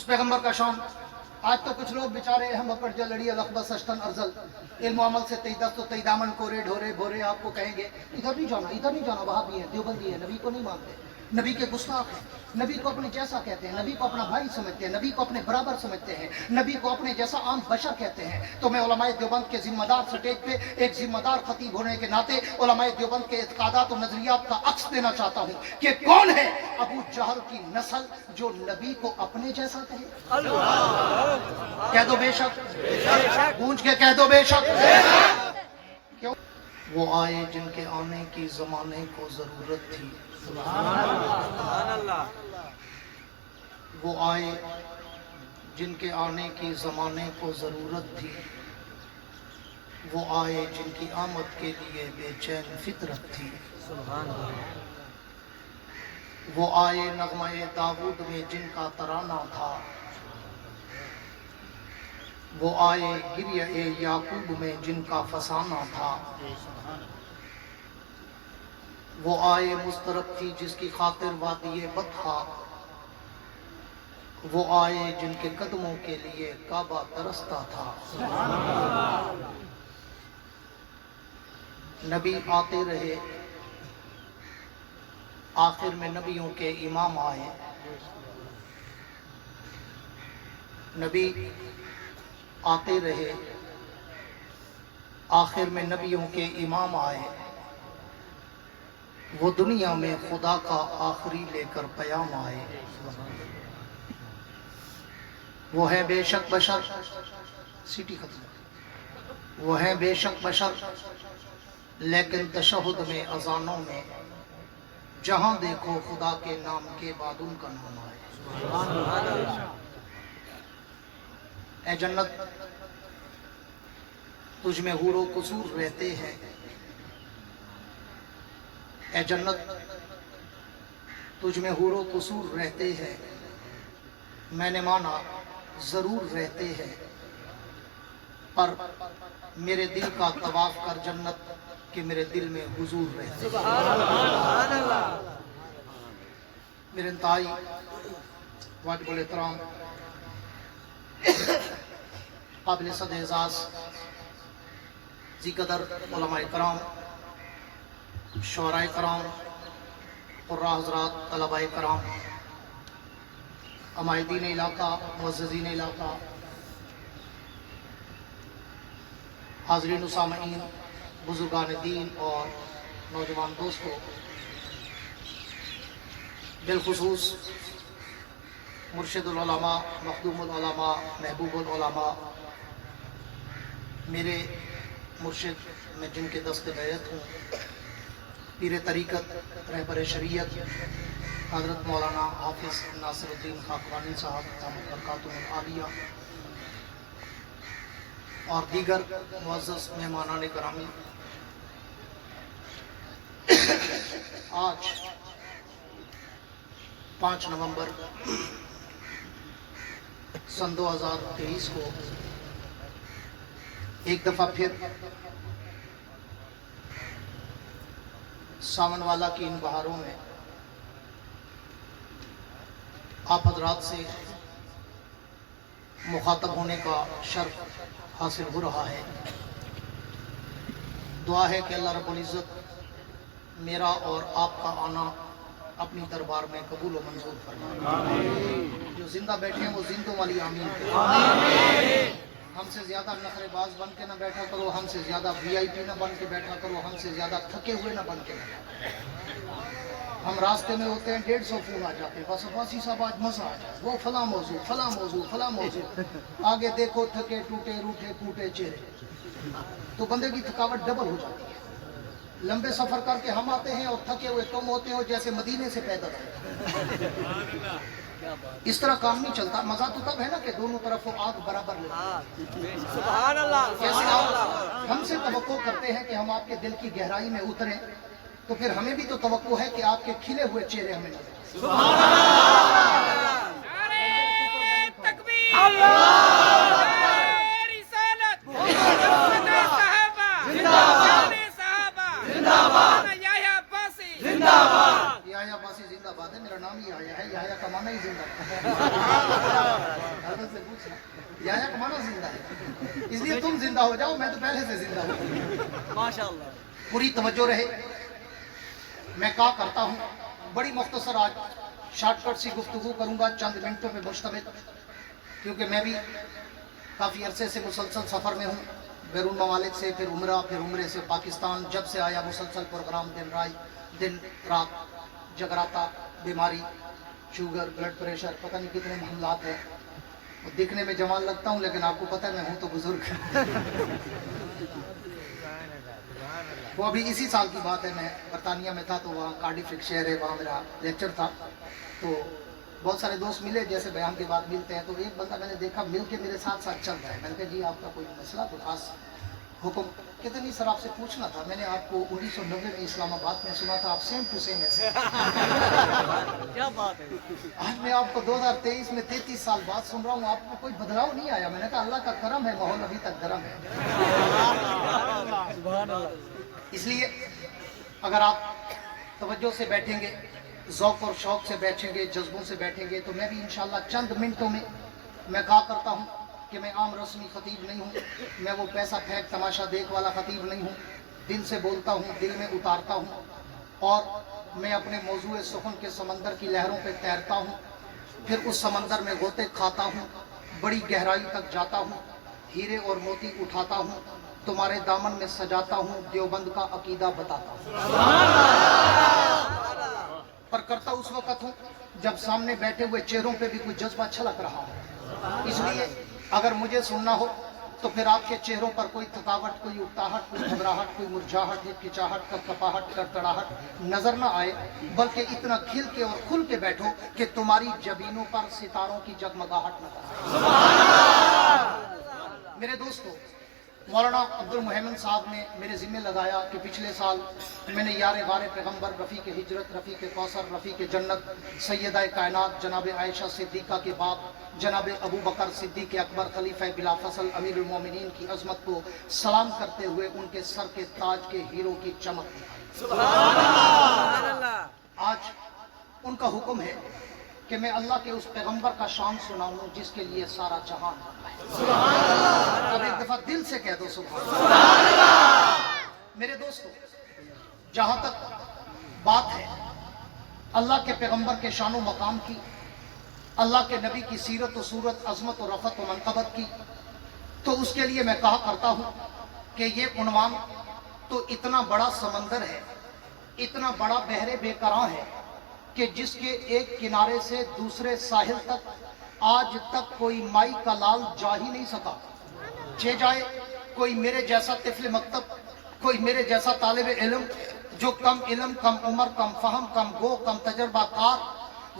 اس پیغمبر کا شان. آج تو کچھ لوگ بیچارے ہم اکڑ جو لڑی الخبہ سشتن ارزل علم و عمل سے تئی دست و تئی دامن کورے ڈھورے بھورے آپ کو کہیں گے ادھر نہیں جانا وہاں بھی ہے دیوبندی ہے, نبی کو نہیں مانتے, نبی کے گستاخ ہیں, نبی کو اپنے جیسا کہتے ہیں, نبی کو اپنا بھائی سمجھتے ہیں, نبی کو اپنے برابر سمجھتے ہیں, نبی کو اپنے جیسا عام بشر کہتے ہیں. تو میں علماء دیوبند کے ذمہ دار سٹیج پہ ایک ذمہ دار خطیب ہونے کے ناطے علماء دیوبند کے اعتقادات و نظریات کا عکس دینا چاہتا ہوں کہ کون ہے ابو جہل کی نسل جو نبی کو اپنے جیسا کہے. کہہ دو بے شک, گونج کے کہہ دو بے شک. کیوں؟ وہ آئے جن کے آنے کی زمانے کو ضرورت تھی. وہ آئے جن کے آنے کی زمانے کو ضرورت تھی. وہ آئے جن کی آمد کے لیے بے چین فطرت تھی. وہ آئے نغمہ داود میں جن کا ترانہ تھا. وہ آئے گریہ یعقوب میں جن کا فسانہ تھا. وہ آئے مضطرب تھی جس کی خاطر وادی بطحا. وہ آئے جن کے قدموں کے لیے کعبہ ترستا تھا. نبی آتے رہے, آخر میں نبیوں کے امام آئے. نبی آتے رہے, آخر میں نبیوں کے امام آئے. وہ دنیا میں خدا کا آخری لے کر پیام آئے. وہ ہے بے شک بشر, سیٹی ختم. وہ ہے بے شک بشر لیکن تشہد میں اذانوں میں جہاں دیکھو خدا کے نام کے بعد ان کا نام آئے. اے جنت تجھ میں حور و قصور رہتے ہیں. اے جنت تجھ میں حور و قصور رہتے ہیں. میں نے مانا ضرور رہتے ہیں, پر میرے دل کا طواف کر جنت کہ میرے دل میں حضور رہتے ہیں. میرے انتہائی واجب الاحترام قابل صد اعزاز ذی قدر علماء کرام, شعراء کرام, قراء حضرات, طلباء کرام, عمائدین علاقہ, معززین علاقہ, حاضرین و سامعین, بزرگان دین اور نوجوان دوستوں, بالخصوص مرشد العلماء, مخدوم العلماء, محبوب العلماء, میرے مرشد میں جن کے دست بیعت ہوں, پیر طریقت, رہبر شریعت حضرت مولانا حافظ ناصر الدین خاقانی صاحب دامت برکاتہ العالیہ, اور دیگر معزز مہمانان گرامی, آج 5 نومبر سن 2023 کو ایک دفعہ پھر ساون والا کی ان بہاروں میں آپ حضرات سے مخاطب ہونے کا شرف حاصل ہو رہا ہے. دعا ہے کہ اللہ رب العزت میرا اور آپ کا آنا اپنی دربار میں قبول و منظور فرمائے. جو زندہ بیٹھے ہیں وہ زندوں والی آمین کریں. ہم سے زیادہ نخرے باز بن کے نہ بیٹھا کرو, ہم سے زیادہ وی آئی پی نہ بن کے بیٹھا کرو, ہم سے زیادہ تھکے ہوئے نہ بن کے بیٹھا کرو. ہم راستے میں ہوتے ہیں 150 فون آ جاتے ہیں, بس عباسی صاحب آج مزہ آ جائے, وہ فلاں موضوع فلاں موضوع فلاں موضوع, آگے دیکھو تھکے ٹوٹے روٹے کوٹے چہرے, تو بندے کی تھکاوٹ ڈبل ہو جاتی ہے. لمبے سفر کر کے ہم آتے ہیں اور تھکے ہوئے تم ہوتے ہو جیسے مدینے سے پیدل آئے. اس طرح کام نہیں چلتا. مزہ تو تب ہے نا کہ دونوں طرف آگ برابر لے. سبحان اللہ. جیسے آپ ہم سے توقع کرتے ہیں کہ ہم آپ کے دل کی گہرائی میں اتریں, تو پھر ہمیں بھی تو توقع ہے کہ آپ کے کھلے ہوئے چہرے ہمیں نظر آئیں. سبحان اللہ. نعرہ تکبیر. اللہ اکبر. رسالت صحابہ زندہ باد. زندہ باد. یحییٰ عباسی زندہ باد. یحییٰ عباسی زندہ باد ہے. میرا نام ہی یحییٰ ہے. یحییٰ کا معنی ہی زندہ. से पूछना, याया का माना जिंदा है, इसलिए तुम जिंदा हो जाओ, मैं तो पहले से जिंदा हूँ। माशाअल्लाह। पूरी तवज्जो रहे। मैं क्या करता हूँ, बड़ी मुख्तसर आज शॉर्टकट सी गुफ्तगू करूँगा, चंद मिनटों में मुश्तमिल, क्योंकि मैं भी काफ़ी अरसे से मुसलसल सफ़र में हूँ, बैरून ममालिक से, फिर उम्रा, फिर उम्रे से पाकिस्तान। जब से आया मुसलसल प्रोग्राम, दिन रात जगराता, बीमारी, शुगर, ब्लड प्रेशर, पता नहीं कितने मामलात हैं। और दिखने में जवान लगता हूँ, लेकिन आपको पता है मैं हूँ तो बुजुर्ग। वो अभी इसी साल की बात है, मैं बरतानिया में था, तो वहाँ कार्डिफ एक शहर है, वहाँ मेरा लेक्चर था। तो बहुत सारे दोस्त मिले, जैसे बयान के बाद मिलते हैं, तो एक बंदा मैंने देखा मिल के मेरे साथ साथ चल रहा है। मैंने कहा जी आपका कोई मसला, तो खास हुक्म? कहते नहीं सर आपसे पूछना था, मैंने आपको 1990 में इस्लामाबाद में सुना था, आप सेम टू सेम ऐसे। क्या बात है। आज मैं आपको 2023 में 33 साल बाद सुन रहा हूँ, आपको कोई बदलाव नहीं आया। मैंने कहा अल्लाह का करम है, माहौल अभी तक गर्म है। सुभान अल्लाह। इसलिए अगर आप तवज्जो से बैठेंगे, ज़ौक़ और शौक़ से बैठेंगे, जज्बों से बैठेंगे, तो मैं भी इंशाअल्लाह चंद मिनटों में, मैं कहा करता हूँ कि मैं आम रस्मी खतीब नहीं हूँ, मैं वो पैसा फेंक तमाशा देख वाला खतीब नहीं हूँ। दिल से बोलता हूँ, दिल में उतारता हूँ, और मैं अपने मौजूए सुखन के समंदर की लहरों पे तैरता हूँ, फिर उस समंदर में गोते खाता हूँ, बड़ी गहराई तक जाता हूँ, हीरे और मोती उठाता हूँ, तुम्हारे दामन में सजाता हूँ, देवबंद का अकीदा बताता हूँ। पर करता उस वक्त हूँ जब सामने बैठे हुए चेहरों पे भी कोई जज्बा छलक रहा हो। इसलिए अगर मुझे सुनना हो तो फिर आपके चेहरों पर कोई थकावट, कोई उकताहट, कोई घबराहट, कोई मुरझाहट, हिचकिचाहट, कपकपाहट, करतड़ाहट नजर ना आए, बल्कि इतना खिल के और खुल के बैठो कि तुम्हारी जबीनों पर सितारों की जगमगाहट नजर आए। मेरे दोस्तों, मौलाना अब्दुल मोहम्मद साहब ने मेरे ज़िम्मे लगाया कि पिछले साल मैंने यार गारे पैगम्बर, रफ़ीक हिजरत, रफ़ीक कौसर, रफ़ीक जन्नत, सैयदा कायनात जनाब आयशा सिद्दीक़ा के बाप जनाब अबू बकर सिद्दीक़ अकबर खलीफा बिला फसल अमीरुल मोमिनीन की अज़मत को सलाम करते हुए उनके सर के ताज के हीरों की चमक दिखाई। आज उनका हुक्म है कि मैं अल्लाह के उस पैगम्बर का शान सुनाऊं जिसके लिए सारा जहान है। अब एक दफा दिल से कह दो सुभान अल्लाह। मेरे दोस्तों, जहां तक बात है अल्लाह के पैगम्बर के शानो मकाम की, अल्लाह के नबी की सीरत और सूरत, अजमत और रफत और मनकबत की, तो उसके लिए मैं कहा करता हूं कि ये उन्वान तो इतना बड़ा समंदर है, इतना बड़ा बहरे बेकरां है कि जिसके एक किनारे से दूसरे साहिल तक आज तक कोई माई का लाल जा ही नहीं सका। जे जाए कोई मेरे जैसा तिफल मकतब, कोई मेरे जैसा तालिब इल्म जो कम इल्म, कम उम्र, कम फहम, कम गो, कम तजर्बाकार,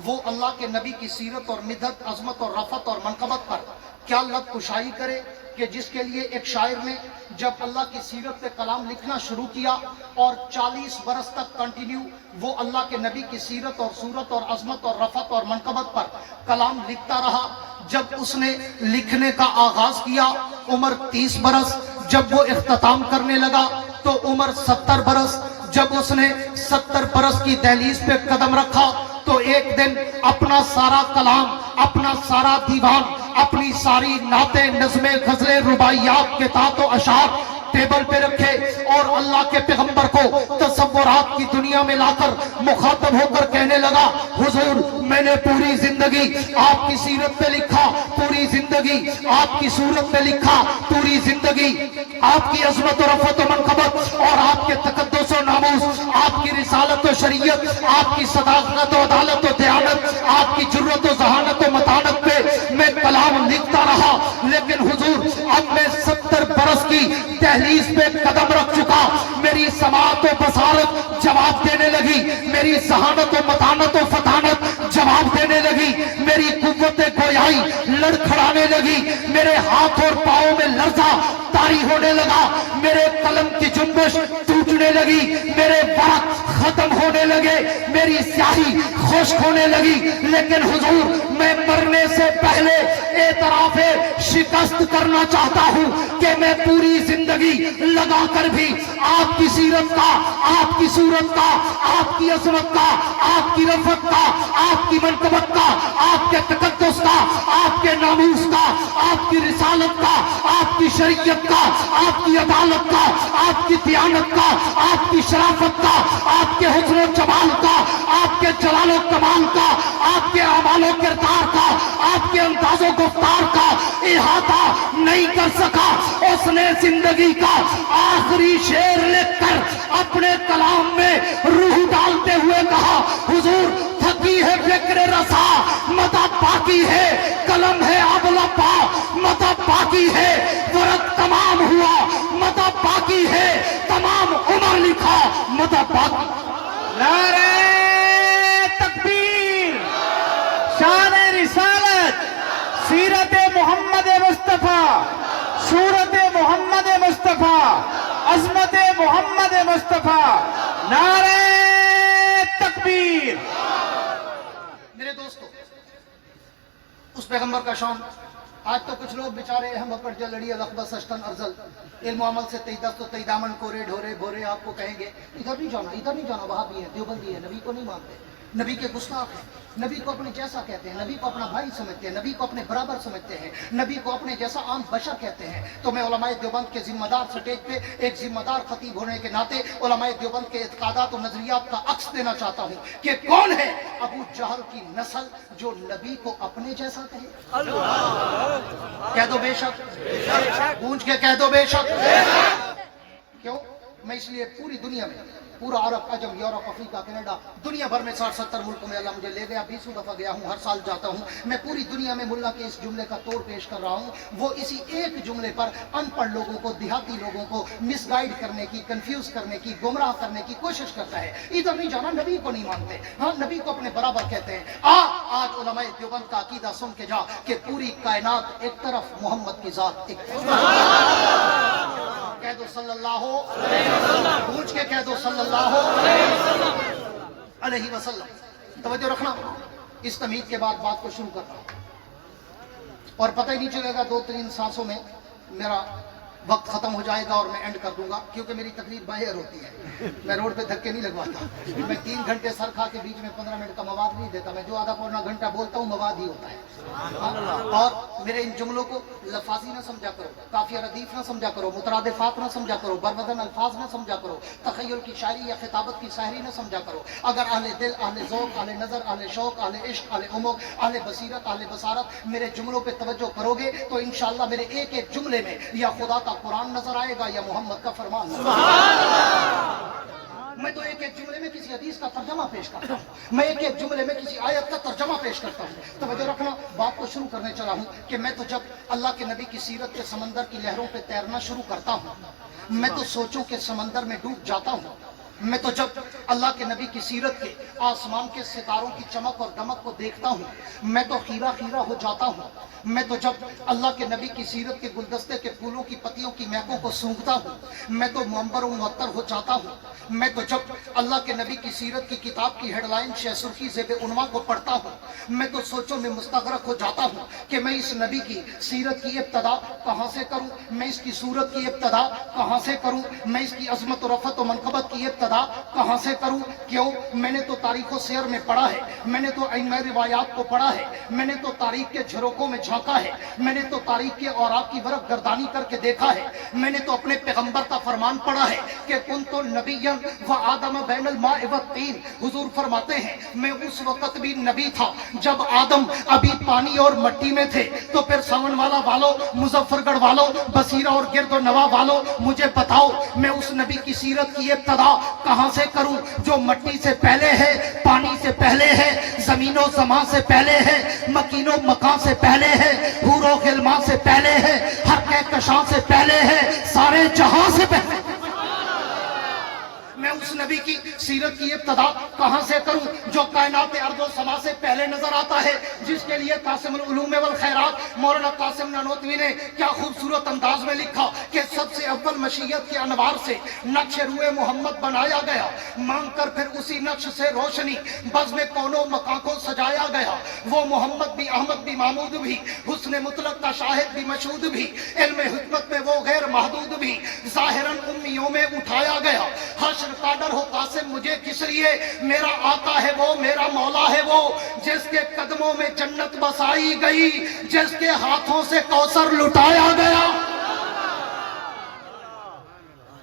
वो अल्लाह के नबी की सीरत और मिदत, अजमत और रफत और मनकबत पर क्या लब कुशाई करे कि जिसके लिए एक शायर ने जब अल्लाह की सीरत पे कलाम लिखना शुरू किया और 40 बरस तक कंटिन्यू वो अल्लाह के नबी की सीरत और सूरत और अजमत और रफत और मनकबत पर कलाम लिखता रहा। जब उसने लिखने का आगाज किया उम्र 30 बरस, जब वो इख्तिताम करने लगा तो उम्र 70 बरस। जब उसने 70 बरस की दहलीज पे कदम रखा तो एक दिन अपना सारा कलाम, अपना सारा दीवान, अपनी सारी नाते, नज़्में, गज़लें, रुबाइयात, किताब और अशार टेबल पे रखे और अल्लाह के पैगंबर को तसव्वुरात की दुनिया में लाकर मुखातब होकर कहने लगा, हुजूर मैंने पूरी जिंदगी आपकी सीरत पे लिखा, पूरी जिंदगी आपकी सूरत पे लिखा, पूरी जिंदगी आपकी अज़मत और रफ़त और मनकबत और आपके तक़द्दुस और नामूस, आपकी रिसालत और शरीयत, आपकी सदाकत और अदालत और दयानत, आपकी जुर्रत और ज़हानत और मतानत पे मैं कलाम लिखता रहा। लेकिन हुजूर अब मैं 70 बरस की दहलीज पे कदम रख चुका, मेरी समाअत और बसारत जवाब देने लगी, मेरी ज़हानत और मतानत और फतानत जवाब देने लगी, मेरी कुव्वत गोयाई लड़खड़ाने लगी, मेरे हाथ और पाँव में लर्जा तारी होने लगा, मेरे कलम की जुम्बिश टूटने लगी, मेरे वक्त खत्म होने लगे, मेरी स्याही खुश्क होने लगी। लेकिन हुजूर मैं मरने से पहले एतराफ़े शिकस्त करना चाहता हूँ कि मैं पूरी जिंदगी लगाकर भी आपकी सीरत का, आपकी सूरत का, आपकी अज़मत का, आपकी रफ़त का, आपकी मनकबत का, आपके तक़द्दुस का, آپ کے ناموس کا، آپ کی رسالت کا، آپ کی شریعت کا، آپ کی عدالت کا، آپ کی دیانت کا، آپ کی شرافت کا، آپ کے حسن و جمال کا، آپ کے جلال و کمال کا، آپ کے اعمال و کردار کا، آپ کے انداز و گفتار کا احاطہ نہیں کر سکا۔ اس نے زندگی کا آخری شعر لکھ کر اپنے کلام میں روح ڈالتے ہوئے کہا، حضور تھکی ہے فکر رسا مدہ باقی ہے، قلم ہے اب لپا مدہ باقی ہے، ورق تمام ہوا مدہ باقی ہے، تمام عمر لکھا مدہ باقی۔ نعرہ تکبیر، شان رسالت، سیرت محمد مصطفیٰ، صورت محمد مصطفیٰ، عظمت محمد مصطفیٰ، نعرہ تکبیر۔ میرے دوستو، اس پیغمبر کا شان آج تو کچھ لوگ بیچارے ہم اکڑ جل لڑی لخبت سشتن ارزل علم و عمل سے تئی دست و تئی دامن کورے ڈھورے بھورے آپ کو کہیں گے ادھر نہیں جانا، ادھر نہیں جانا، وہاں بھی ہے، دیوبندی ہے، نبی کو نہیں مانتے، نبی کے گستاخ ہیں، نبی کو اپنے جیسا کہتے ہیں، نبی کو اپنا بھائی سمجھتے ہیں، نبی کو اپنے برابر سمجھتے ہیں، نبی کو اپنے جیسا عام بشر کہتے ہیں۔ تو میں علماء دیوبند کے ذمہ دار سٹیج پہ ایک ذمہ دار خطیب ہونے کے ناطے علماء دیوبند کے اعتقادات و نظریات کا عکس دینا چاہتا ہوں کہ کون ہے ابو جہل کی نسل جو نبی کو اپنے جیسا کہے؟ کہہ دو بے شک، گونج کے کہہ دو بے شک۔ کیوں؟ میں اس لیے پوری دنیا میں، پورا عرب، عجم، یورپ، افریقہ، کینیڈا، دنیا بھر میں 60-70 ملکوں میں اللہ مجھے لے گیا، 20 دفعہ گیا ہوں، ہر سال جاتا ہوں۔ میں پوری دنیا میں ملا کے اس جملے کا توڑ پیش کر رہا ہوں، وہ اسی ایک جملے پر ان پڑھ لوگوں کو، دیہاتی لوگوں کو مس گائیڈ کرنے کی، کنفیوز کرنے کی، گمراہ کرنے کی کوشش کرتا ہے۔ ادھر نہیں جانا، نبی کو نہیں مانتے، ہاں نبی کو اپنے برابر کہتے ہیں۔ آج علماء دیوبند کا عقیدہ سن کے جا کہ پوری کائنات ایک طرف، محمد کی ذات ایک طرف۔ کہہ دو صلی اللہ پوچھ کے کہہ دو صلی اللہ علیہ وسلم۔ توجہ رکھنا، اس تمہید کے بعد بات کو شروع کرتا ہوں اور پتہ ہی نہیں چلے گا 2-3 سانسوں میں میرا وقت ختم ہو جائے گا اور میں اینڈ کر دوں گا، کیونکہ میری تقریر باہر ہوتی ہے، میں روڈ پہ دھکے نہیں لگواتا، میں 3 گھنٹے سر کھا کے بیچ میں 15 منٹ کا مواد نہیں دیتا، میں جو آدھا پونا گھنٹہ بولتا ہوں مواد ہی ہوتا ہے۔ اور میرے ان جملوں کو لفاظی نہ سمجھا کرو، کافیہ ردیف نہ سمجھا کرو، مترادفات نہ سمجھا کرو، بربدن الفاظ نہ سمجھا کرو، تخیل کی شاعری یا خطابت کی شاعری نہ سمجھا کرو۔ اگر اہل دل، اہل ذوق، اہل نظر، اہل شوق، اہل عشق، اہل عمق، اہل بصیرت، اہل بصارت میرے جملوں پہ توجہ کرو گے تو انشاءاللہ میرے ایک ایک جملے میں یا خدا کا قرآن نظر آئے گا یا محمد کا فرمان نظر آئے گا۔ میں تو ایک ایک جملے میں کسی حدیث کا ترجمہ پیش کرتا ہوں، میں ایک ایک جملے میں کسی آیت کا ترجمہ پیش کرتا ہوں۔ توجہ رکھنا، بات کو شروع کرنے چلا ہوں کہ میں تو جب اللہ کے نبی کی سیرت کے سمندر کی لہروں پہ تیرنا شروع کرتا ہوں، میں تو سوچوں کے سمندر میں ڈوب جاتا ہوں۔ میں تو جب اللہ کے نبی کی سیرت کے آسمان کے ستاروں کی چمک اور دمک کو دیکھتا ہوں، میں تو خیرہ خیرہ ہو جاتا ہوں۔ میں تو جب اللہ کے نبی کی سیرت کے گلدستے کے پھولوں کی پتیوں کی مہکوں کو سونگھتا ہوں، میں تو منبر و معطر ہو جاتا ہوں۔ میں تو جب اللہ کے نبی کی سیرت کی کتاب کی ہیڈ لائن شہ سرخی زیب عنوان کو پڑھتا ہوں، میں تو سوچوں میں مستغرق ہو جاتا ہوں کہ میں اس نبی کی سیرت کی ابتدا کہاں سے کروں، میں اس کی صورت کی ابتدا کہاں سے کروں، میں اس کی عظمت و رفعت و منقبت کی ابتدا کہاں سے کروں۔ کیوں؟ میں نے تو تاریخ و سیر میں پڑھا ہے، میں نے تو ائمہ روایات کو پڑھا ہے، میں نے تو تاریخ کے جھروکوں میں جھانکا ہے، میں نے تو تاریخ کے اوراق کی ورق گردانی کر کے دیکھا ہے، میں نے تو اپنے پیغمبر کا فرمان پڑھا ہے کہ کنت نبیا و آدم بین الماء والطین۔ حضور فرماتے ہیں میں اس وقت بھی نبی تھا جب آدم ابھی پانی اور مٹی میں تھے۔ تو پھر ساون والا والو، مظفر گڑھ والو، بصیرہ اور گرد و نواح والو، مجھے بتاؤ میں اس نبی کی سیرت کی ابتدا کہاں سے کروں جو مٹی سے پہلے ہے، پانی سے پہلے ہے، زمین و زمان سے پہلے ہے، مکین و مکان سے پہلے ہے، حور و غلمان سے پہلے ہے، ہر کہکشاں سے پہلے ہے، سارے جہاں سے پہلے۔ میں اس نبی کی سیرت کی ابتدا کہاں سے کروں جو کائنات ارض و سما سے پہلے نظر آتا ہے، جس کے لیے قاسم العلوم والخیرات مولانا قاسم نانوتوی نے کیا خوبصورت انداز میں لکھا کہ سب سے اول مشیت کے انوار سے نقش روئے محمد بنایا گیا، مانگ کر پھر اسی نقش سے روشنی بزم کون و مکان کو سجایا گیا۔ وہ محمد بھی، احمد بھی، محمود بھی، حسن مطلق کا شاہد بھی، مشہود بھی، علم حکمت میں وہ غیر محدود بھی، ظاہراً امیوں میں اٹھایا گیا، حشر کا ڈر ہو قاسم مجھے کس لیے، میرا آقا ہے وہ، میرا مولا ہے وہ، جس کے قدموں میں جنت بسائی گئی، جس کے ہاتھوں سے کوثر لٹایا گیا۔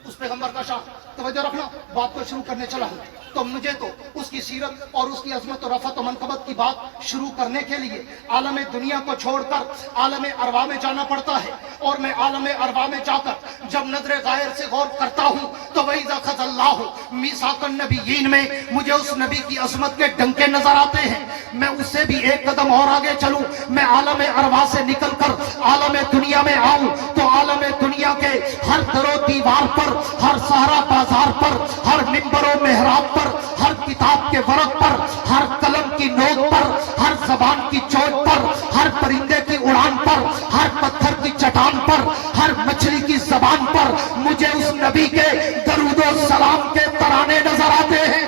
اس پیغمبر کا شان، توجہ رکھنا، بات کو شروع کرنے چلا ہوں تو مجھے تو اس کی سیرت اور اس کی عظمت و رفعت و منقبت کی بات شروع کرنے کے لیے عالم دنیا کو چھوڑ کر عالم ارواح میں جانا پڑتا ہے، اور میں عالم ارواح میں جا کر جب نظر غائر سے غور کرتا ہوں تو وَإِذَا خَذَ اللَّهُ مِيثَاقَ النَّبِيِّينَ میں مجھے اس نبی کی عظمت کے ڈنکے نظر آتے ہیں۔ میں اس سے بھی ایک قدم اور آگے چلوں، میں عالم ارواح سے نکل کر عالم دنیا میں آؤں تو عالم دنیا کے ہر در و دیوار پر، ہر صحرا بازار پر، ہر منبر و محراب پر، ہر کتاب کے ورق پر، ہر قلم کی نوک پر، ہر زبان کی چوٹ پر، ہر پرندے کی اڑان پر، ہر پتھر کی چٹان پر، ہر مچھلی کی زبان پر مجھے اس نبی کے درود و سلام کے ترانے نظر آتے ہیں۔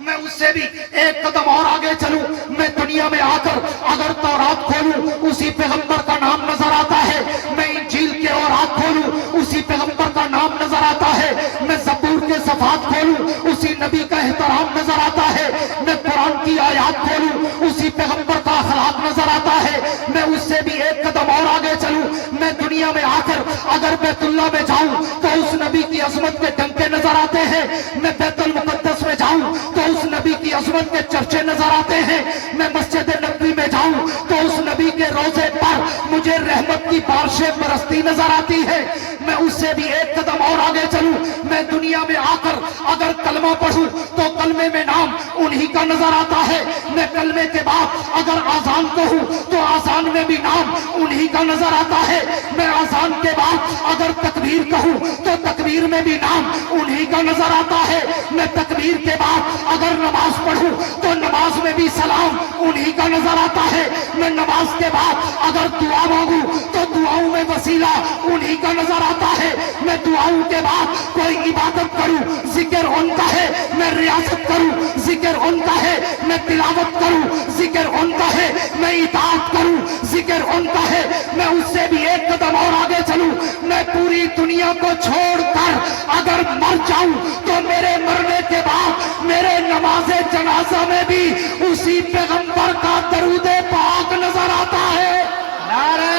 میں اس سے بھی ایک قدم اور آگے چلوں، میں دنیا میں آ کر اگر تورات کھولوں اسی پیغمبر کا نام نظر آتا ہے، میں انجیل کے اورات کھولوں اسی پیغمبر کا نام نظر آتا ہے، میں زبور کے صفحات کھولوں اسی نبی کا احترام نظر آتا ہے، میں قرآن کی آیات کھولوں اسی پیغمبر کا اخلاق نظر آتا ہے۔ میں اس سے بھی ایک قدم اور آگے چلوں، میں دنیا میں آ کر اگر بیت اللہ میں جاؤں تو اس نبی کی عظمت کے ڈنکے نظر آتے ہیں، میں بیت المقدس میں جاؤں تو اس نبی کی عظمت کے چرچے نظر آتے ہیں، میں مسجد نبوی میں جاؤں تو اس نبی کے روضے پر مجھے رحمت کی بارشیں برستی نظر آتی ہے۔ میں اس سے بھی ایک قدم اور آگے چلوں، میں دنیا میں آ کر اگر کلمہ پڑھوں تو کلمے میں نام انہی کا نظر آتا ہے، میں کلمے کے بعد اگر آذان کہوں تو آذان میں بھی نام انہی کا نظر آتا ہے، میں آذان کے بعد اگر تکبیر کہوں تو تکبیر میں بھی نام انہی کا نظر آتا ہے، میں تکبیر کے بعد اگر نماز پڑھوں تو نماز میں بھی سلام انہی کا نظر آتا ہے، میں نماز کے بعد اگر دعا مانگوں تو دعاؤں میں وسیلہ انہی کا نظر آتا ہے، میں دعاؤں کے بعد کوئی عبادت کروں ذکر ان کا ہے، میں ریاضت کروں ذکر ان کا ہے، میں تلاوت کروں ذکر ان کا ہے، میں اطاعت کروں ذکر ان کا ہے۔ میں اس سے بھی ایک قدم اور آگے چلوں، میں پوری دنیا کو چھوڑ کر اگر مر جاؤں تو میرے مرنے کے بعد میرے نماز جنازہ میں بھی اسی پیغمبر کا درود پاک نظر آتا ہے۔ نعرہ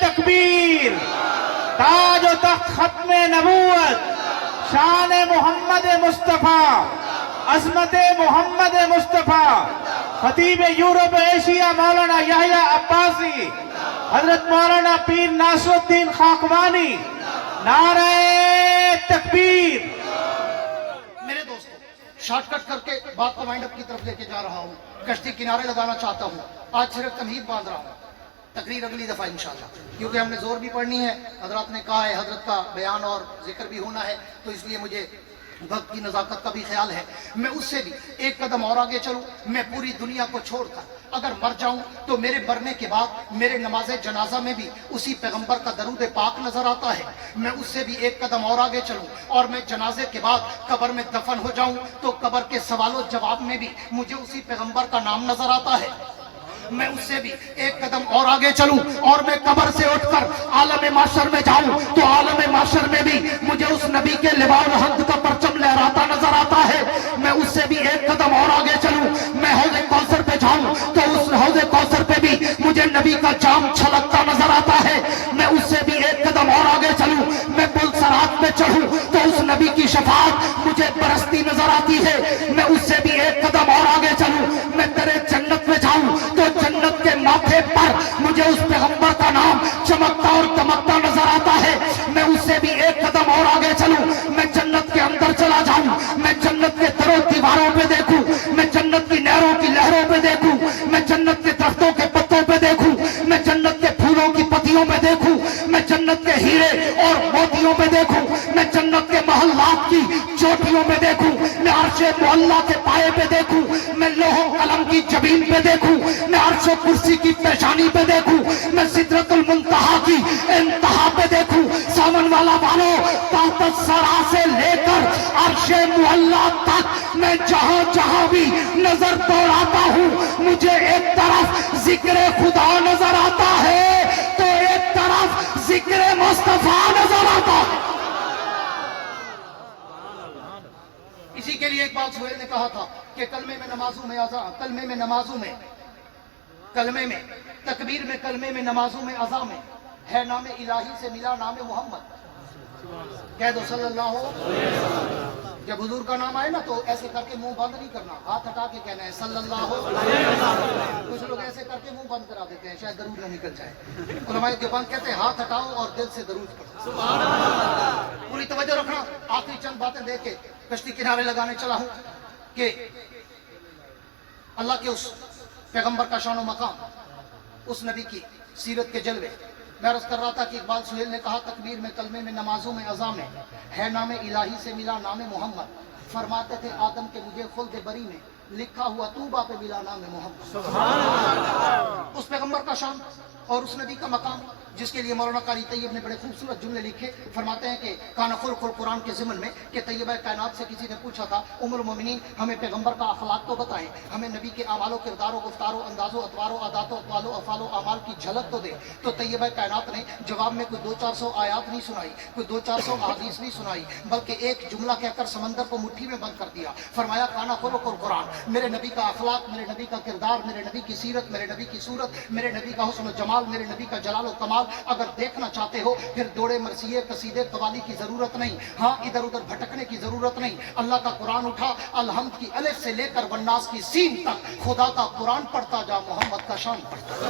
تکبیر، تاج و تخت ختم نبوت، شان محمد مصطفیٰ، عظمت محمد مصطفیٰ، خطیب یورپ ایشیا مولانا یحییٰ عباسی، حضرت مولانا پیر ناصر الدین خاقوانی، نعرہ تکبیر۔ میرے دوستو، شارٹ کٹ کر کے بات کو وائنڈ اپ کی طرف لے کے جا رہا ہوں، کشتی کنارے لگانا چاہتا ہوں، آج صرف تمہید باندھ رہا ہوں، تقریر اگلی دفعہ انشاءاللہ، کیونکہ ہم نے زور بھی پڑھنی ہے، حضرات نے کہا ہے حضرت کا بیان اور ذکر بھی ہونا ہے، تو اس لیے مجھے وقت کی نزاکت کا بھی خیال ہے۔ میں اس سے بھی ایک قدم اور آگے چلوں، میں پوری دنیا کو چھوڑ کر اگر مر جاؤں تو میرے مرنے کے بعد میرے نماز جنازہ میں بھی اسی پیغمبر کا درود پاک نظر آتا ہے۔ میں اس سے بھی ایک قدم اور آگے چلوں اور میں جنازے کے بعد قبر میں دفن ہو جاؤں تو قبر کے سوال و جواب میں بھی مجھے اسی پیغمبر کا نام نظر آتا ہے۔ میں اس سے بھی ایک قدم اور آگے چلوں اور میں قبر سے اٹھ کر عالم معاشر میں جاؤں تو عالم معاشر میں بھی مجھے اس نبی کے لواء الحمد کا پرچم لہراتا نظر آتا ہے۔ میں اس سے بھی ایک قدم اور آگے چلوں، میں حوض کوثر پہ جاؤں تو اس حوض کوثر پہ بھی مجھے نبی کا جام چھلکتا نظر آتا ہے۔ میں اس سے بھی ایک قدم اور آگے چلوں، میں پل صراط پہ چڑھوں تو اس نبی کی شفاعت مجھے برستی نظر آتی ہے۔ میں اس سے بھی ایک قدم اور آگے چلوں، میں تیرے جنت میں جاؤں تو جنت کے ماتھے پر مجھے اس پیغمبر کا نام چمکتا اور دمکتا نظر آتا ہے۔ میں اس سے بھی ایک قدم اور آگے چلوں، میں جنت کے اندر چلا جاؤں، میں جنت کے در و دیواروں پہ دیکھوں، میں جنت کی نہروں کی لہروں پہ دیکھوں، میں جنت کے درختوں کے پتوں پہ دیکھوں، میں جنت کے پھولوں کی پتیوں پہ دیکھوں، میں جنت کے ہیرے اور موتیوں پہ دیکھوں، میں جنت کے محلات کی چوٹیوں پہ دیکھوں، میں عرش معلیٰ کے پائے پہ دیکھوں، میں لوح و قلم کی جبین پہ دیکھوں، میں عرش و کرسی کی پیشانی پہ دیکھوں، میں سدرۃ المنتہا کی انتہا پہ دیکھوں۔ سامن والا والوں، تحت الثری سے لے کر عرش معلیٰ تک میں جہاں جہاں بھی نظر دوڑاتا ہوں مجھے ایک طرف ذکر خدا نظر آتا ہے تو ایک طرف ذکر مصطفیٰ نظر آتا ہے۔ बात सुहेल ने कहा था कि कलमे में नमाजों में अज़ा, कलमे में नमाजों में, कलमे में तकबीर में, कलमे में नमाजों में अज़ा में है नाम इलाही से मिला नाम मोहम्मद। कह दो सल्लल्लाहु। जब हुजूर का नाम आए ना तो ऐसे करके मुंह बंद नहीं करना, हाथ हटा के कहना है सल्लल्लाहु। कुछ लोग ऐसे करके मुंह बंद करा देते हैं, शायद दरूद ना निकल जाए। उलमाए देवबंद कहते हैं हाथ हटाओ और दिल से दरूद पढ़ो। पूरी तवज्जो रखना। आखिरी चंद बातें देख के कश्ती किनारे लगाने चला हूं कि अल्लाह के उस पैगंबर का शान मकाम, उस नबी की सीरत के जलवे। मैं अर्ज कर रहा था कि इकबाल सुहेल ने कहा तकबीर में, कलमे में, नमाजों में, अज़ा में है नाम इलाही से मिला नाम मोहम्मद। फरमाते थे आदम के मुझे खुल्द बरी में लिखा हुआ तूबा पे मिला नाम मोहम्मद। उस पैगंबर का शान और उस नबी का मकाम जिसके लिए मौलाना कारी तैयब ने बड़े खूबसूरत जुमले लिखे। फरमाते हैं कि काना खुल कुरान के ज़िमन में कि तैयबा कायनात से किसी ने पूछा था उम्मुल मोमिनीन हमें पैगंबर का अखलाक तो बताएं, हमें नबी के आमालो किरदारो गुफ्तारो अंदाजो अतवारो अदातो अतवालो अफालो अमाल की झलक तो दे। तो तैयबा कायनात ने जवाब में कोई 200-400 आयात नहीं सुनाई, कोई 200-400 हदीस नहीं सुनाई, बल्कि एक जुमला कहकर समंदर को मुट्ठी में बंद कर दिया। फरमाया काना खुल कुरान, मेरे नबी का अखलाक, मेरे नबी का किरदार, मेरे नबी की सीरत, मेरे नबी की सूरत, मेरे नबी का हुस्न जमाल, मेरे नबी का जलाल कमाल अगर देखना चाहते हो फिर दौड़े मरसिए कसीदे कवाली की जरूरत नहीं, हाँ इधर उधर भटकने की जरूरत नहीं। अल्लाह का कुरान उठा, अलहम्द की अलिफ से लेकर वन्नास की सीन तक खुदा का कुरान पढ़ता जा, मोहम्मद का शान पढ़ता जा।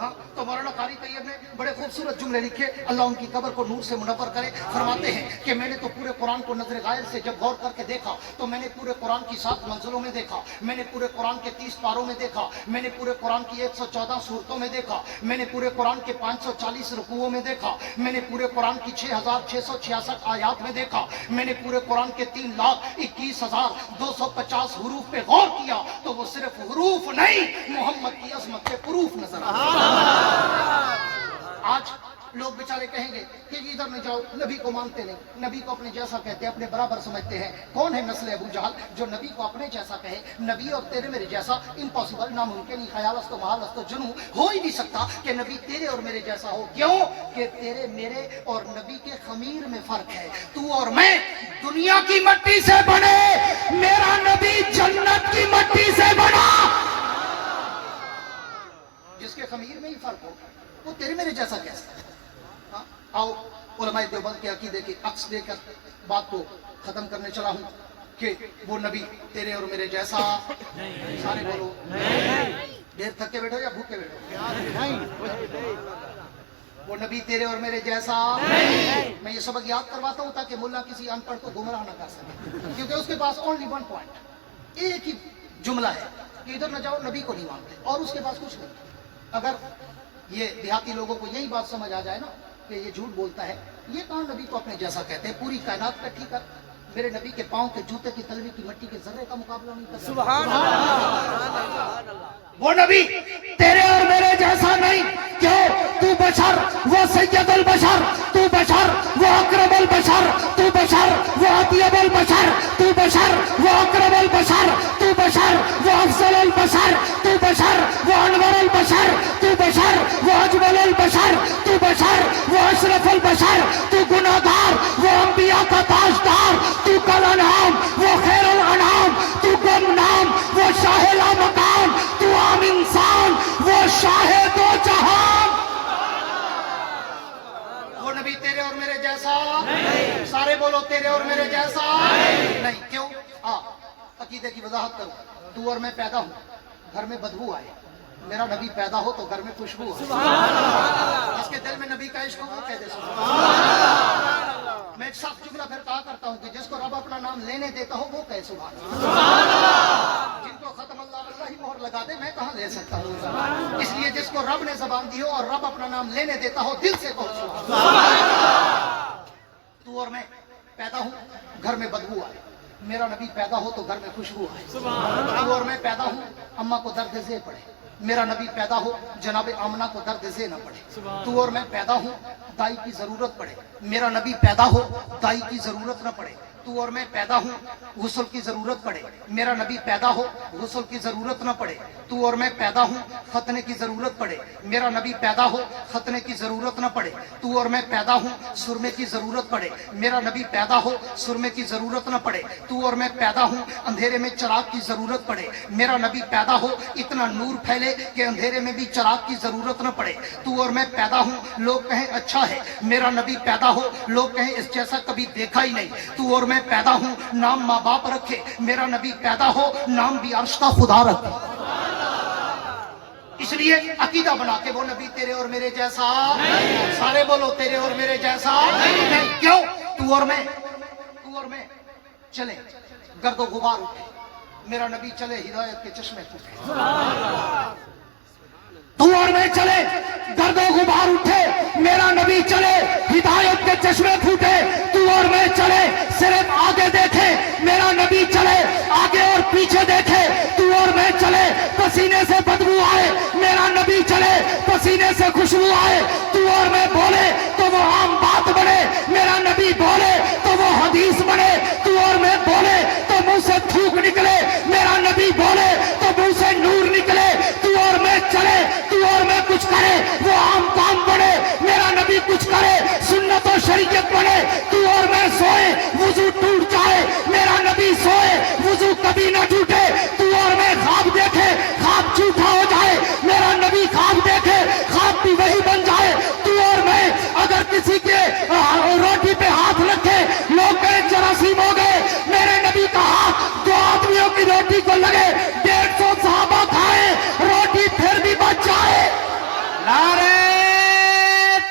हाँ, तो मौलाना कारी तैयब ने बड़े खूबसूरत जुमले लिखे, अल्लाह उनकी कब्र को नूर से मुनव्वर करे। फरमाते हैं कि मैंने तो पूरे कुरान को नजर गायल से जब गौर करके देखा तो मैंने पूरे कुरान की 7 मंजिलों में देखा, मैंने पूरे कुरान के 30 पारों में देखा, मैंने पूरे कुरान की 114 सूरतों में देखा, मैंने पूरे कुरान के 540 रुकुओं में देखा, मैंने पूरे कुरान की 6666 आयात में देखा, मैंने पूरे कुरान के 3,21,250 हुरूफ पे गौर किया तो वो सिर्फ हुरूफ नहीं मोहम्मद की अजमत के प्रूफ नजर आए। आज लोग बेचारे कहेंगे कि इधर न जाओ, नबी को मानते नहीं, नबी को अपने जैसा कहते हैं, अपने बराबर समझते हैं। कौन है नस्ल अबू जहल जो नबी को अपने जैसा कहे? नबी और तेरे मेरे जैसा इम्पॉसिबल, नामुमकिन, ख्यालस्तो महालस्तो जुनू हो ही नहीं सकता कि नबी तेरे और मेरे जैसा हो। क्यों कि तेरे मेरे और नबी के खमीर में फर्क है। तू और मैं दुनिया की मट्टी से बने, मेरा नबी जन्नत की मट्टी से बना। जिसके खमीर में ही फर्क हो वो तेरे मेरे जैसा कैसे? हाँ? आओ उलमाए देवबंद के अकीदे के अक्स देकर बात को खत्म करने चला हूं कि वो नबी तेरे और मेरे जैसा। सारे बोलो देर थके बैठो या भूखे बैठो? वो नबी तेरे और मेरे जैसा। मैं ये सबक याद करवाता हूं ताकि मुल्ला किसी अनपढ़ को गुमराह न कर सके, क्योंकि उसके पास ओनली 1 पॉइंट, एक ही जुमला है कि इधर न जाओ, नबी को नहीं मानते, और उसके पास कुछ नहीं। अगर ये देहाती लोगों को यही बात समझ आ जाए ना कि ये झूठ बोलता है, ये कौन नबी को अपने जैसा कहते हैं? पूरी कायनात का ठीक है, मेरे नबी के पांव के जूते की तलवी की मट्टी के जर्रे का मुकाबला नहीं कर सकता। सुभान अल्लाह। वो नबी तेरे और मेरे जैसा नहीं। क्यों? तू बशर वो सैयदुल बशर, तू बशर वो अकरमुल बशर, तू बशर वो अतियबुल बशर, तू बशर वो अकरमुल बशर, तू बशर वो अफजलुल बशर, तू बशर वो अनवरुल बशर, तू बशर वो अजमलुल बशर, तू बशर वो अशरफुल बशर, तू गुनाहगार वो अंबिया का ताजदार, तू कलनाम वो खैरुल अनाम, तू गुमनाम वो शाहिला मकाम, तू आम इंसान वो शाहे दो जहान। वो नबी तेरे और मेरे जैसा नहीं। सारे बोलो तेरे और मेरे जैसा नहीं। क्यों? अकीदे की वजाहत करूं। तू और मैं पैदा हूं, घर में बदबू आए, मेरा नबी पैदा हो तो घर में खुशबू हो। जिसके दिल में नबी का इश्क हो वो कह दे सुभान अल्लाह। मैं एक सख्त जुमला फिर कहा करता हूं कि जिसको रब अपना नाम लेने देता हो वो कहे सुभान अल्लाह। जिनको खत्म अल्लाह ही मोहर लगा दे, मैं कहां ले सकता हूं? इसलिए जिसको रब ने जबान दी हो और रब अपना नाम लेने देता हो, दिल से कहो सुभान अल्लाह। तू और मैं पैदा हूं, घर में बदबू आए, मेरा नबी पैदा हो तो घर में खुशबू आए। तू और मैं पैदा हूं, अम्मा को दर्द से पड़े, मेरा नबी पैदा हो जनाबे आमना को दर्द से न पड़े। तू और मैं पैदा हूं, दाई की जरूरत पड़े, मेरा नबी पैदा हो दाई की जरूरत न पड़े। तू और मैं पैदा हूँ, गुस्ल की जरूरत पड़े, मेरा नबी पैदा हो, गुस्ल की जरूरत न पड़े। तू और मैं पैदा हूँ, खतने की जरूरत पड़े, मेरा नबी पैदा हो, खतने की जरूरत न पड़े। तू और मैं पैदा हूँ, सुरमे की जरूरत पड़े, मेरा नबी पैदा हो, सुरमे की जरूरत न पड़े। तू और मैं पैदा हूँ, अंधेरे में चिराग की जरूरत पड़े, मेरा नबी पैदा हो, इतना नूर फैले कि अंधेरे में भी चिराग की जरूरत न पड़े। तू और मैं पैदा हूँ, लोग कहें अच्छा है, मेरा नबी पैदा हो, लोग कहें इस जैसा कभी देखा ही नहीं। तू और मैं पैदा हूँ, नाम माँ बाप रखे, मेरा नबी पैदा हो, नाम भी अर्श का खुदा रखे। इसलिए अकीदा बना के वो नबी तेरे और मेरे जैसा नहीं। सारे बोलो तेरे और मेरे जैसा नहीं। क्यों? तू और मैं चले, गर्दो गुबार उठे, मेरा नबी चले, हिदायत के चश्मे फूटे। तू और मैं चले, गर्दो गुबार उठे, मेरा नबी चले, हिदायत के चश्मे फूटे। तू और मैं चले, सिर्फ आगे देखे, मेरा नबी चले, आगे और पीछे देखे। तू और मैं चले, पसीने से बदबू आए, मेरा नबी चले, पसीने से खुशबू आए। तू और मैं बोले तो वो आम बात बने, मेरा नबी बोले तो वो हदीस बने। तू और मैं बोले तो मुंह से थूक निकले, मेरा नबी बोले तो मुंह से नूर निकले। तू और मैं चले, तू और मैं कुछ करे वो आम काम बने, मेरा नबी कुछ करे सुन्नत और शरीयत बने। तू और मैं सोए, वुजू टूट जाए, मेरा नबी सोए, वुजू कभी न टूटे। तू और मैं ख्वाब देखे, ख्वाब झूठा हो जाए, मेरा नबी ख्वाब देखे, ख्वाब भी वही बन जाए। तू और मैं अगर किसी के रोटी पे हाथ रखे, लोग कहें जरासीम हो गए, मेरे नबी का हाथ दो आदमियों की रोटी को लगे, 150 सहाबा खाए, रोटी फिर भी बच जाए। नारे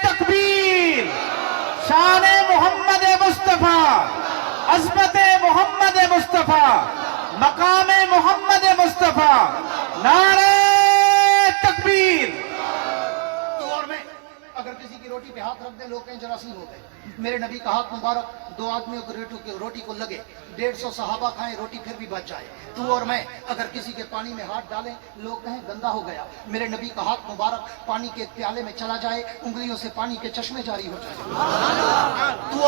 तकबीर, शान मोहम्मद मुस्तफा, अजमत मोहम्मद मुस्तफा, मकाम मोहम्मद मुस्तफा। नारे तकबीर। तू और मैं अगर किसी की रोटी पे हाथ रख दे, लोग कहें जरासीम हो गए, मेरे नबी का हाथ मुबारक दो आदमियों को रोटी को लगे, 150 सहाबा खाएं, रोटी फिर भी बच जाए। तू और मैं अगर किसी के पानी में हाथ डालें, लोग कहें गंदा हो गया, मेरे नबी का हाथ मुबारक पानी के प्याले में चला जाए, उंगलियों से पानी के चश्मे जारी हो जाए। तू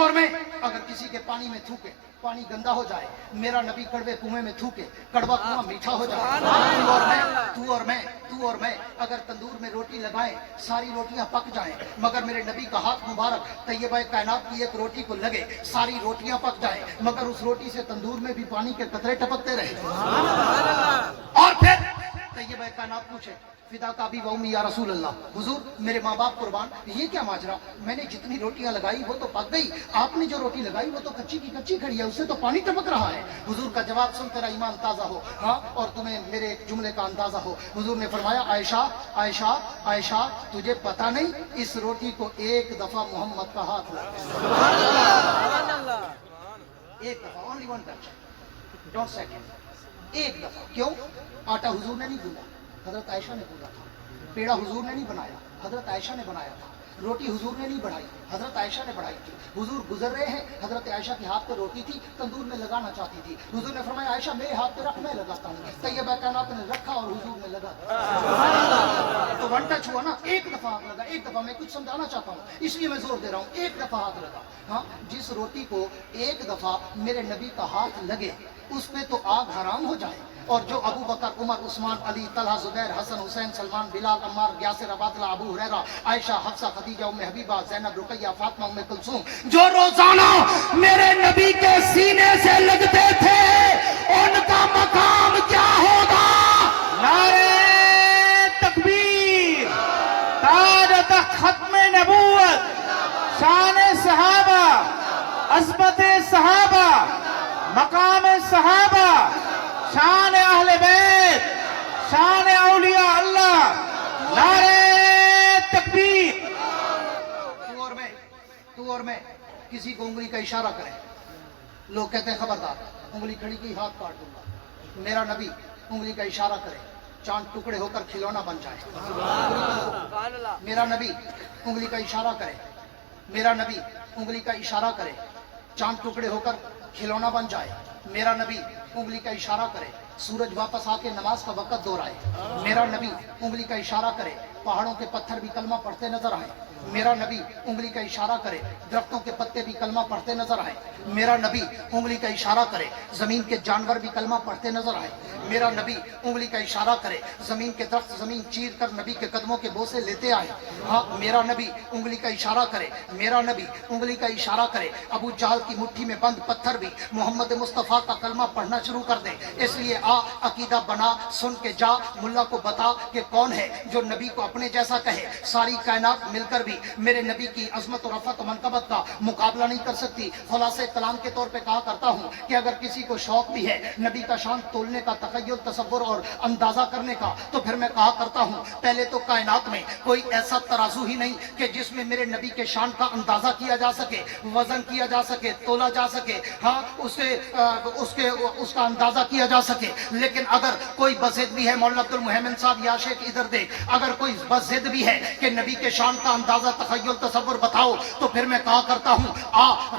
और मैं अगर किसी के पानी में थूके, पानी गंदा हो जाए, मेरा नबी कड़वे कुएं में थूके, कड़वा कुआं मीठा हो जाए। तू और मैं अगर तंदूर में रोटी लगाएं, सारी रोटियां पक जाएं, मगर मेरे नबी का हाथ मुबारक तैयबा कायनात की एक रोटी को लगे, सारी रोटियां पक जाएं, मगर उस रोटी से तंदूर में भी पानी के कतरे टपकते रहे। और फिर तैयबा कायनात पूछे, फिदा का भी वउमी या रसूल अल्लाह, हुजूर मेरे माँ बाप कुर्बान, ये क्या माजरा, मैंने जितनी रोटियां लगाई वो तो पक गई, आपने जो रोटी लगाई वो तो कच्ची की कच्ची खड़ी है, उससे तो पानी टपक रहा है। हुजूर का जवाब सुन तेरा ईमान ताजा हो, हाँ, और तुम्हें मेरे एक जुमले का अंदाजा हो। हुजूर ने फरमाया, आयशा आयशा आयशा, तुझे पता नहीं इस रोटी को एक दफा मोहम्मद का हाथ लगा, एक दफा, only one touch, don't second, एक दफा। क्यों? आटा हुजूर ने नहीं गूंदा, हजरत आयशा ने गूंदा था। पेड़ा हुजूर ने नहीं बनाया, हजरत आयशा ने बनाया था। रोटी हुजूर ने नहीं बढ़ाई, हजरत आयशा ने बढ़ाई थी। हुजूर गुजर रहे हैं, हजरत आयशा के हाथ पे रोटी थी, तंदूर में लगाना चाहती थी, हुजूर ने फरमाया, आयशा मेरे हाथ पे रख, मैं लगाता हूँ। तैयबा कायनात ने रखा और हुजूर ने लगा, तो वन टच हुआ ना, एक दफा हाथ लगा, एक दफा। मैं कुछ समझाना चाहता हूँ, इसलिए मैं जोर दे रहा हूँ, एक दफा हाथ लगा। हाँ, जिस रोटी को एक दफा मेरे नबी का हाथ लगे, उस पे तो आग हराम हो जाए, और जो अबू बकर, उमर, उस्मान, अली, तलहा, जुबैर, हसन, हुसैन, सलमान, बिलाल, अम्मार, यासिर, अबादला, अबू हुरैरा, आयशा, हफ्सा, खदीजा, उम्मे हबीबा, ज़ैनब, रुकैया, फातिमा, उम्मे कुलसूम, जो रोजाना मेरे नबी के सीने से लगते थे, उनका मकाम क्या होगा? नारे तकबीर, ताज तख्त खत्म नबूवत, शान सहाबा, अज़मत सहाबा, मकाम सहाबा, शान अहले बैत, शान औलिया अल्लाह। नारे तकबीर। तू और मैं किसी को उंगली का इशारा करें, लोग कहते हैं खबरदार, उंगली खड़ी की हाथ काट दूंगा। मेरा नबी उंगली का इशारा करे, चांद टुकड़े होकर खिलौना बन जाए। मेरा नबी उंगली का इशारा करे, मेरा नबी उंगली का इशारा करे, चांद टुकड़े होकर खिलौना बन जाए। मेरा नबी उंगली का इशारा करे, सूरज वापस आके नमाज का वक्त दोहराए। मेरा नबी उंगली का इशारा करे, पहाड़ों के पत्थर भी कलमा पढ़ते नजर आए। मेरा नबी उंगली का इशारा करे, दरख्तों के पत्ते भी कलमा पढ़ते नजर आए। मेरा नबी उंगली का इशारा करे, जमीन के जानवर भी कलमा पढ़ते नजर आए। मेरा नबी उंगली का इशारा करे, जमीन के दरख्त जमीन चीर कर नबी के कदमों के बोसे लेते आए। हाँ, मेरा नबी उंगली का इशारा करे, मेरा नबी उंगली का इशारा करे, अबू जाहल की मुट्ठी में बंद पत्थर भी मोहम्मद मुस्तफ़ा का कलमा पढ़ना शुरू कर दे। इसलिए अकीदा बना, सुन के जा, मुल्ला को बता कि कौन है जो नबी को अपने जैसा कहे। सारी कायनात मिलकर भी मेरे नबी की अजमत और रफ़त मनकबत का मुकाबला नहीं कर सकती। खुलासे कलाम के तौर पे कहा करता हूँ कि अगर किसी को शौक भी है नबी का शान तोलने का, तखय्युल, तसव्वुर और अंदाजा करने का, तो फिर मैं कहा करता हूँ पहले तो कायनात में कोई ऐसा तराजू ही नहीं कि जिसमें मेरे नबी के शान का अंदाजा किया जा सके, वजन किया जा सके, तोला जा सके। हाँ, उसका अंदाजा किया जा सके। लेकिन अगर कोई बज़िद भी है, मौलाना अब्दुल मुहैमिन साहब या शेख इधर देख, अगर कोई बज़िद भी है कि नबी के शान का अंदाजा, तखय्युल, तसव्वुर बताओ, तो फिर मैं कहा करता हूँ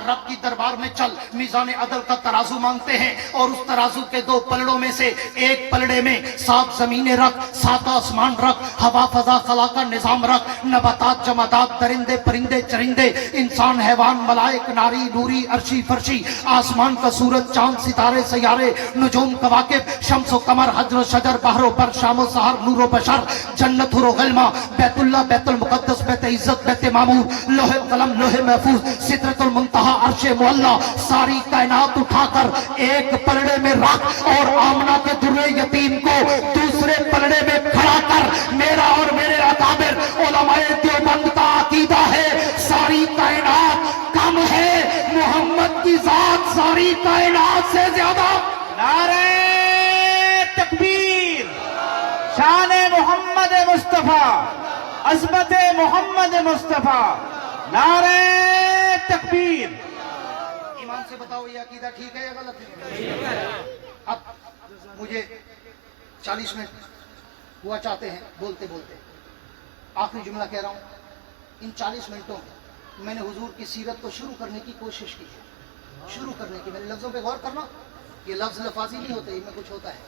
रब की दरबार में चल, मीज़ान अदल का तराजू मांगते हैं और उस तराजू के दो पलड़ों में से एक पलड़े में 7 जमीनें रख, 7 आसमान रख, हवा फजा खला का निजाम रख, नबातात, जमादात, दरिंदे परिंदे चरिंदे, इंसान, हैवान, मलाइक, नारी, नूरी, अर्शी फर्शी, आसमान का सूरज, चांद, सितारे, सयारे, नुजूम, कवाकिब, शम्स व कमर, हजर शजर, बहरो पर, शामो सहर, नूरो बशर, जन्नत हुरो गल्मा, बैतुल्लाह, बैतुल मुकद्दस, बैत इज्जत, बैत मामूर, लोहे कलम, लोहे महफूज, सिदरतुल मुंतहा, अर्शे मुअल्ला, सारी कायनात उठाकर एक पलड़े में रख और आमना के दुर्रे यतीम को दूसरे पलड़े में खड़ा कर। मेरा और मेरे अकाबिर उलमाए देवबंद का अकीदा है सारी कायनात कम है, मोहम्मद की जात सारी कायनात से ज्यादा। नारे तकबीर, शान मोहम्मद मुस्तफा, अजमत मोहम्मद मुस्तफा, नारे तकबीर। ईमान से बताओ ये अकीदा ठीक है या गलत है? अब मुझे 40 मिनट हुआ चाहते हैं बोलते बोलते, आखिरी जुमला कह रहा हूँ। इन 40 मिनटों में मैंने हुजूर की सीरत को शुरू करने की कोशिश की है, शुरू करने की। मेरे लफ्ज़ों पे गौर करना, ये लफ्ज़ लफाजी नहीं होते, इनमें कुछ होता है।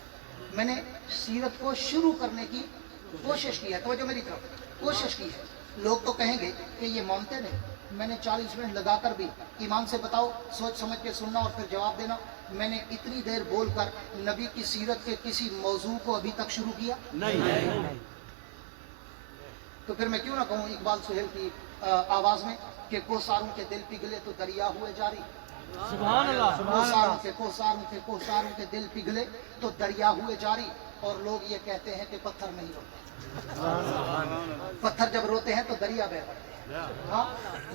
मैंने सीरत को शुरू करने की कोशिश की है, तो जो मेरी तरफ कोशिश की है। लोग तो कहेंगे कि ये मानते नहीं, मैंने 40 मिनट लगाकर भी, ईमान से बताओ, सोच समझ के सुनना और फिर जवाब देना, मैंने इतनी देर बोलकर नबी की सीरत के किसी मौजू को अभी तक शुरू किया नहीं। तो फिर मैं क्यों ना कहूँ इकबाल सुहेल की आवाज में कि कोसारों के दिल पिघले तो दरिया हुए जारी। सुभान अल्लाह, कोसारों के दिल पिघले तो दरिया हुए जारी। और लोग ये कहते हैं कि पत्थर नहीं रोते, पत्थर जब रोते हैं तो दरिया बह पड़ते हैं। हाँ,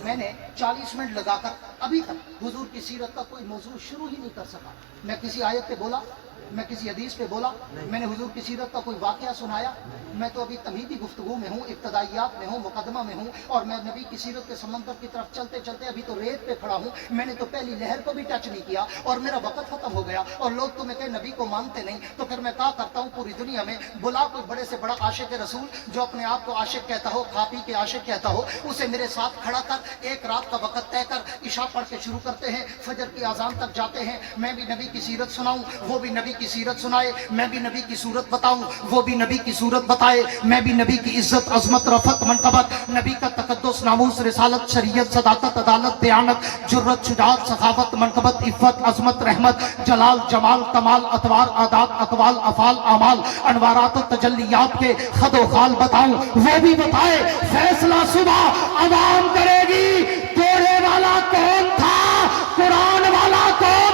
मैंने 40 मिनट लगाकर अभी तक हुजूर की सीरत का कोई मौजू शुरू ही नहीं कर सका। मैं किसी आयत पे बोला, मैं किसी हदीस पे बोला, मैंने हुजूर की सीरत का कोई वाकया सुनाया? मैं तो अभी तमीदी गुफ्तगू में हूँ, इब्तदाइयात में हूँ, मुकदमा में हूँ, और मैं नबी की सीरत के समंदर की तरफ चलते चलते अभी तो रेत पे खड़ा हूँ। मैंने तो पहली लहर को भी टच नहीं किया और मेरा वक्त खत्म हो गया। और लोग तो मैं कहे नबी को मानते नहीं, तो फिर मैं क्या करता हूँ, पूरी दुनिया में बुला कोई बड़े से बड़ा आशिक रसूल जो अपने आप को आशिक कहता हो, खा पी के आशिक कहता हो, उसे मेरे साथ खड़ा कर, एक रात का वक्त तय कर, इशा पढ़ के शुरू करते हैं, फजर की आजान तक जाते हैं। मैं भी नबी की सीरत सुनाऊं, वो भी नबी की सीरत सुनाए, मैं भी नबी की सूरत बताऊं, वो भी नबी की सूरत बताए, मैं भी नबी की इज्जत, अजमत, रफत, मनकबत, नबी का तकद्दुस, नामूस, रिसालत, शरीयत, सदाकत, अदालत, दयानत, जुर्रत, शुजाअत, सखावत, मनकबत, इफ़्फ़त, अजमत, रहमत, जलाल, जमाल, कमाल, अतवार, आदात, अकवाल, अफाल, अमाल, अनवारात, तजल्लियात के खदो खाल बताऊं, वो भी बताए। फैसला सुबह अवाम करेगी, तोड़े वाला कौन था, कुरान वाला कौन